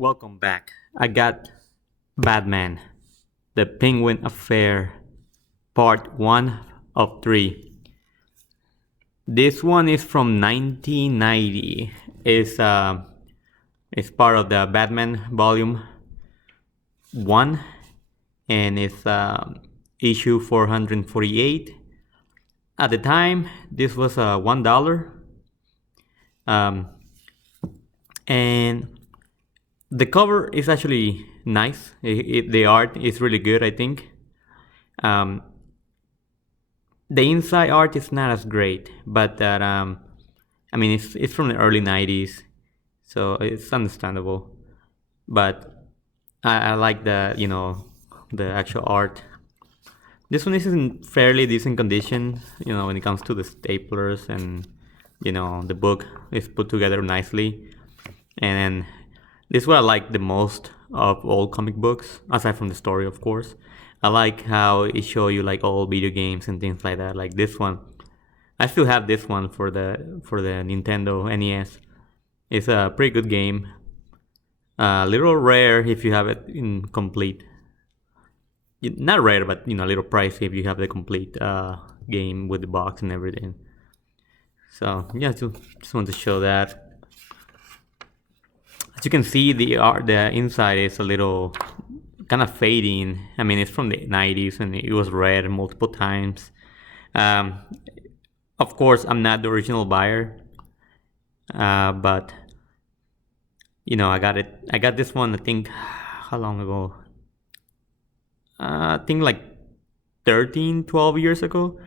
Welcome back. I got Batman, The Penguin Affair, Part 1 of 3. This one is from 1990. It's part of the Batman Volume 1 and it's issue 448. At the time, this was $1. Um, and the cover is actually nice. The art is really good, I think. Um, the inside art is not as great, but I mean, it's from the early '90s, so it's understandable. But I like the actual art. This one is in fairly decent condition, when it comes to the staplers and the book is put together nicely. And this is what I like the most of all comic books, aside from the story, of course. I like how it show you like all video games and things like that. Like this one, I still have this one for the Nintendo NES. It's a pretty good game. A little rare if you have it in complete. Not rare, but a little pricey if you have the complete game with the box and everything. So yeah, just want to show that. As you can see, the inside is a little kind of fading. I mean, it's from the 90s and it was read multiple times. Um, of course, I'm not the original buyer, but I got it. I got this one. I think how long ago? I think like 13, 12 years ago.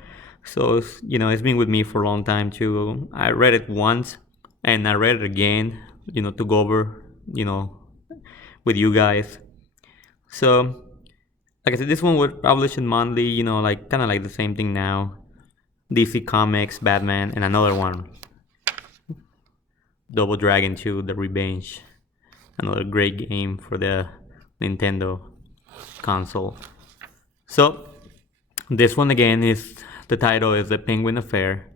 So it's been with me for a long time too. I read it once, and I read it again. To go over, with you guys. So, like I said, this one was published in monthly, like kind of like the same thing now. DC Comics, Batman, and another one, Double Dragon 2, The Revenge. Another great game for the Nintendo console. So, this one again the title is The Penguin Affair,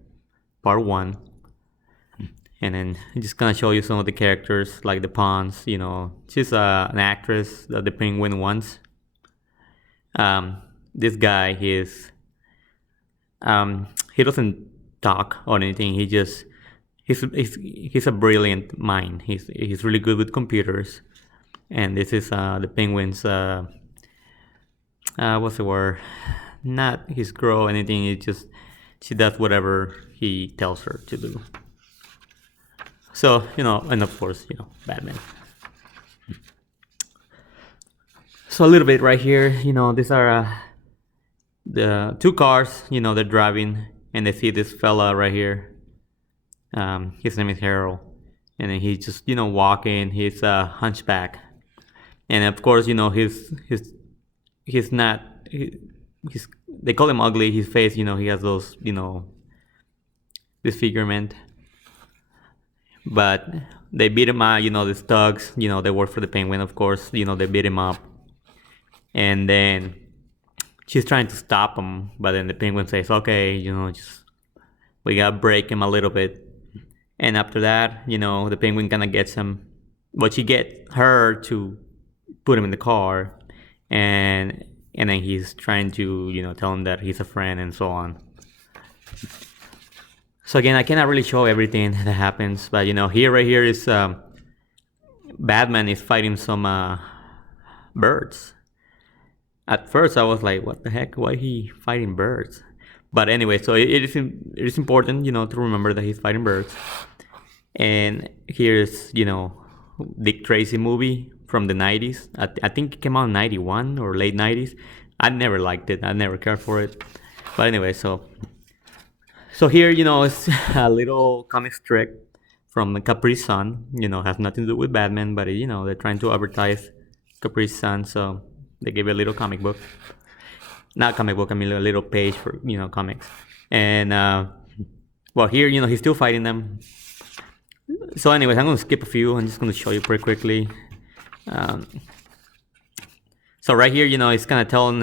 Part 1. And then I'm just gonna show you some of the characters, like the pawns. She's an actress that the Penguin wants. This guy, he doesn't talk or anything. He's a brilliant mind. He's really good with computers. And this is the Penguin's what's the word? Not his girl or anything. She does whatever he tells her to do. So, and of course, Batman. So a little bit right here, these are the two cars, they're driving and they see this fella right here. His name is Harold. And then he's just, walking, he's a hunchback. And of course, he's not, they call him ugly, his face, he has those, disfigurement. But they beat him up, these thugs, they work for the Penguin, of course, they beat him up. And then she's trying to stop him, but then the Penguin says, okay, we gotta break him a little bit. And after that, the Penguin kind of gets him, but she gets her to put him in the car. And then he's trying to, tell him that he's a friend and so on. So again, I cannot really show everything that happens, but right here is Batman is fighting some birds. At first, I was like, "What the heck? Why he fighting birds?" But anyway, so it is important, to remember that he's fighting birds. And here's Dick Tracy movie from the 90s. I think it came out in 91 or late 90s. I never liked it. I never cared for it. But anyway, So here, it's a little comic strip from Capri Sun. Has nothing to do with Batman, but they're trying to advertise Capri Sun, so they gave a little comic book. Not comic book, I mean a little page for comics. And well, here he's still fighting them. So, anyways, I'm gonna skip a few. I'm just gonna show you pretty quickly. So right here, it's kind of telling.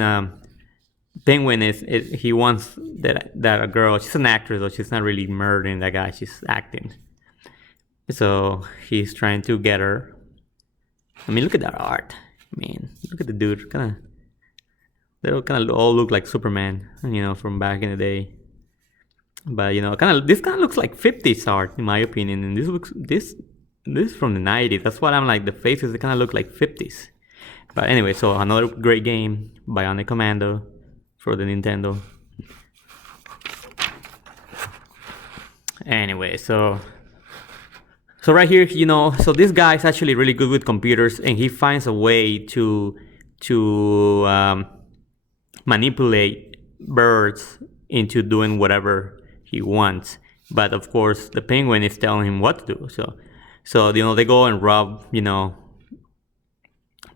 Penguin he wants that a girl, she's an actress though, she's not really murdering that guy, she's acting. So he's trying to get her. I mean, look at that art. I mean, look at the dude. They kind of all look like Superman, from back in the day. But this kind of looks like 50s art in my opinion, and this is from the 90s. That's what I'm like. The faces, they kind of look like 50s. But anyway, so another great game, Bionic Commando, for the Nintendo. Anyway, so right here, so this guy is actually really good with computers, and he finds a way to manipulate birds into doing whatever he wants. But of course, the penguin is telling him what to do. So they go and rob,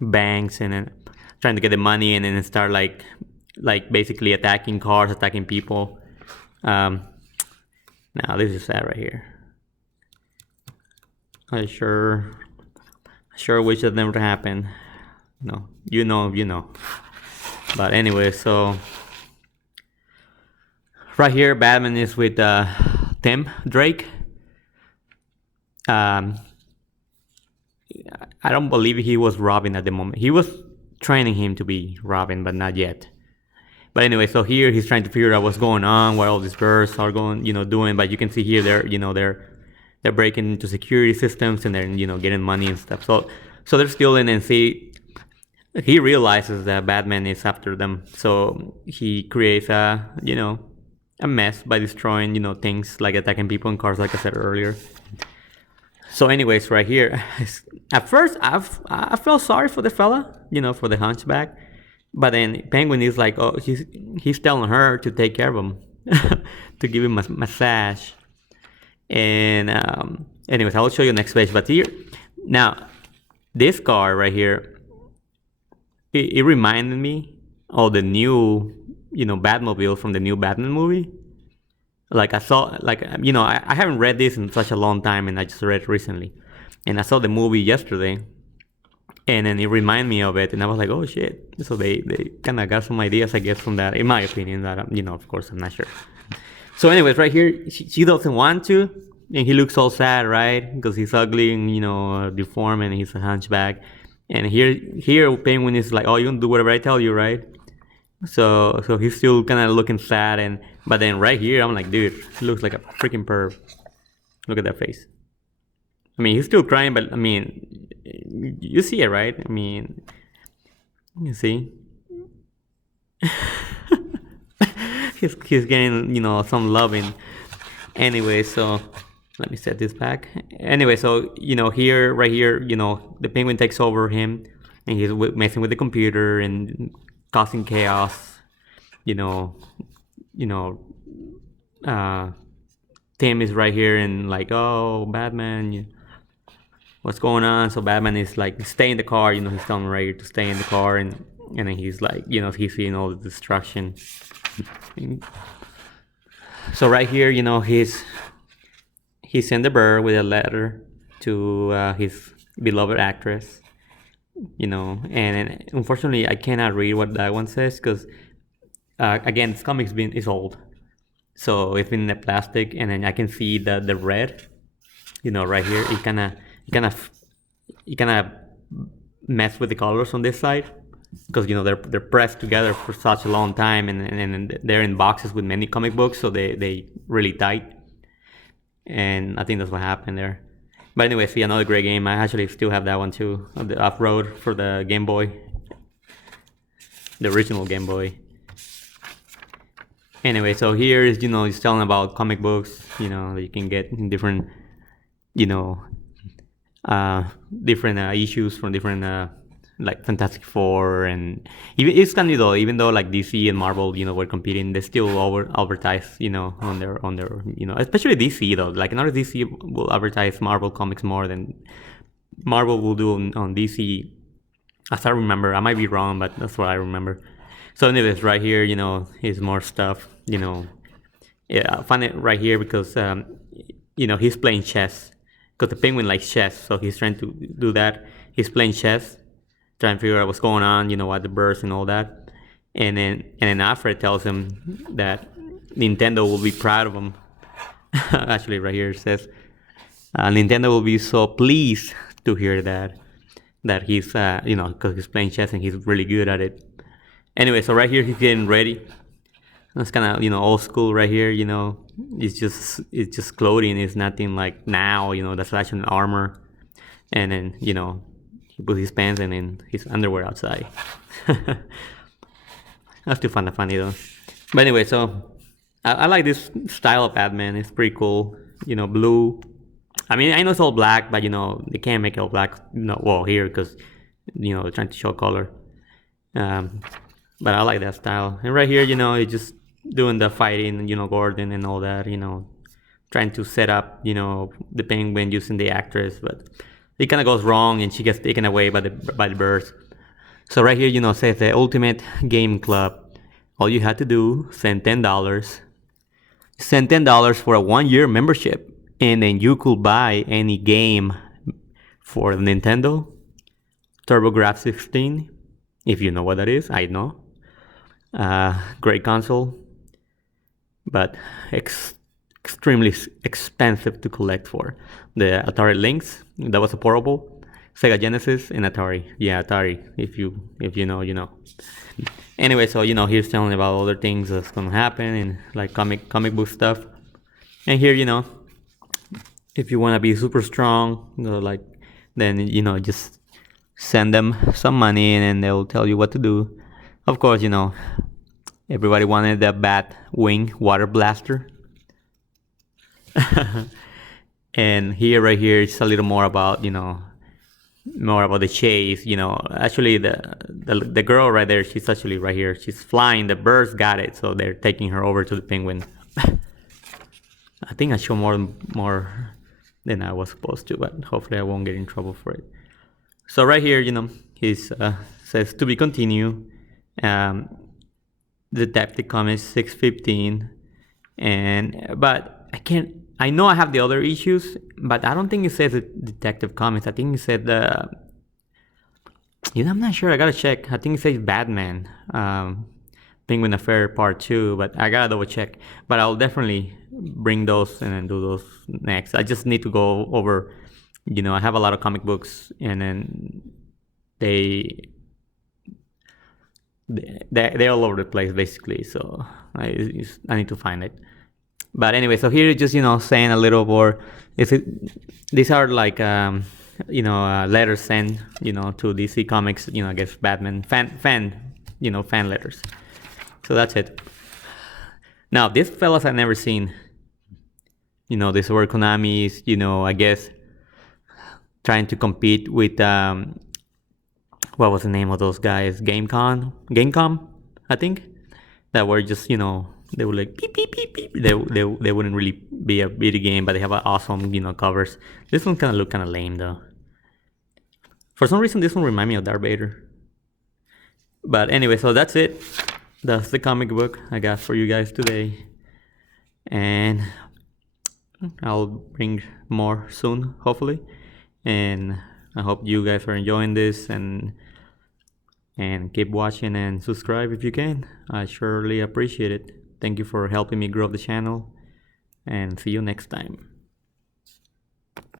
banks, and then trying to get the money, and then start like basically attacking cars, attacking people. Now this is sad right here. I sure wish that never happened. No, you know. But anyway, so right here, Batman is with Tim Drake. I don't believe he was Robin at the moment. He was training him to be Robin, but not yet. But anyway, so here he's trying to figure out what's going on, what all these birds are going, doing. But you can see here they're breaking into security systems, and they're getting money and stuff. So they're stealing, and he realizes that Batman is after them. So he creates a mess by destroying things, like attacking people in cars, like I said earlier. So anyways, right here, at first I felt sorry for the fella, for the hunchback. But then Penguin is like, oh, he's telling her to take care of him, to give him a massage. And anyways, I'll show you next page. But here, now, this car right here, it reminded me of the new, Batmobile from the new Batman movie. Like I saw, I haven't read this in such a long time, and I just read it recently. And I saw the movie yesterday. And then it reminded me of it, and I was like, oh shit. So they kind of got some ideas, I guess, from that, in my opinion, that, of course, I'm not sure. So anyways, right here, she doesn't want to, and he looks all sad, right? Because he's ugly and, deformed, and he's a hunchback. And here Penguin is like, oh, you're going to do whatever I tell you, right? So he's still kind of looking sad, but then right here, I'm like, dude, he looks like a freaking perv. Look at that face. I mean, he's still crying, but I mean, you see it, right? I mean, you see. he's getting, some loving. Anyway, so let me set this back. Anyway, so, right here, the Penguin takes over him, and he's messing with the computer and causing chaos. Tim is right here and like, oh, Batman, what's going on? So Batman is like, stay in the car, he's telling him right here to stay in the car, and then he's like, he's seeing all the destruction. So right here, he sent the bird with a letter to his beloved actress, and unfortunately I cannot read what that one says, because again, this comic is old, so it's been in the plastic, and then I can see the red, right here. It kind of mess with the colors on this side, because they're pressed together for such a long time, and they're in boxes with many comic books, so they really tight, and I think that's what happened there. But anyway, see, another great game. I actually still have that one too, the Off-Road for the Game Boy, the original Game Boy. Anyway, so here is, he's telling about comic books, that you can get in different, different issues from different, like Fantastic Four, and it's funny though, even though like DC and Marvel, were competing, they still advertise, on their, especially DC though. Like another DC will advertise Marvel comics more than Marvel will do on DC, as I remember. I might be wrong, but that's what I remember. So anyways, right here, is more stuff, Yeah, I find it right here because, he's playing chess, because the Penguin likes chess, so he's trying to do that. He's playing chess, trying to figure out what's going on, what the birds and all that. And then Alfred tells him that Nintendo will be proud of him. Actually, right here it says, Nintendo will be so pleased to hear that that he's because he's playing chess and he's really good at it. Anyway, so right here he's getting ready. That's kind of old school right here. It's just clothing. It's nothing like now. The slash and armor, and then he puts his pants and then his underwear outside. That's too funny though. But anyway, so I like this style of Batman. It's pretty cool. Blue. I mean, I know it's all black, but they can't make it all black. Well, here because they're trying to show color. But I like that style. And right here, it's just doing the fighting, Gordon and all that, trying to set up, the Penguin using the actress, but it kind of goes wrong and she gets taken away by the birds. So right here, says the Ultimate Game Club. All you had to do, send $10. Send $10 for a 1-year membership, and then you could buy any game for Nintendo, TurboGrafx-16, if you know what that is. I know. Great console, but extremely expensive to collect for. The Atari Lynx, that was a portable. Sega Genesis and Atari. Yeah, Atari. If you know, you know. Anyway, so here's telling about other things that's gonna happen and like comic book stuff. And here, if you wanna be super strong, then just send them some money and then they'll tell you what to do. Of course, everybody wanted the Batwing water blaster. And right here, it's a little more about, more about the chase. Actually the girl right there, she's actually right here. She's flying. The birds got it, so they're taking her over to the Penguin. I think I show more than I was supposed to, but hopefully I won't get in trouble for it. So right here, he's says to be continued. Detective Comics 615, but I know I have the other issues, but I don't think it says Detective Comics. I think it said I'm not sure. I gotta check. I think it says Batman, Penguin Affair Part 2, but I gotta double check. But I'll definitely bring those and then do those next. I just need to go over. I have a lot of comic books, and then they're all over the place basically, so I need to find it. But anyway, so here just saying a little more. These are like letters sent to DC Comics, I guess Batman fan letters. So that's it. Now these fellas I've never seen. These were Konami's, I guess trying to compete with what was the name of those guys? Gamecom, I think. That were just, they were like beep beep beep beep. They wouldn't really be a video game, but they have awesome, covers. This one kind of look kind of lame though. For some reason, this one reminds me of Darth Vader. But anyway, so that's it. That's the comic book I got for you guys today, and I'll bring more soon, hopefully. And I hope you guys are enjoying this and keep watching and subscribe if you can. I surely appreciate it. Thank you for helping me grow the channel, and see you next time.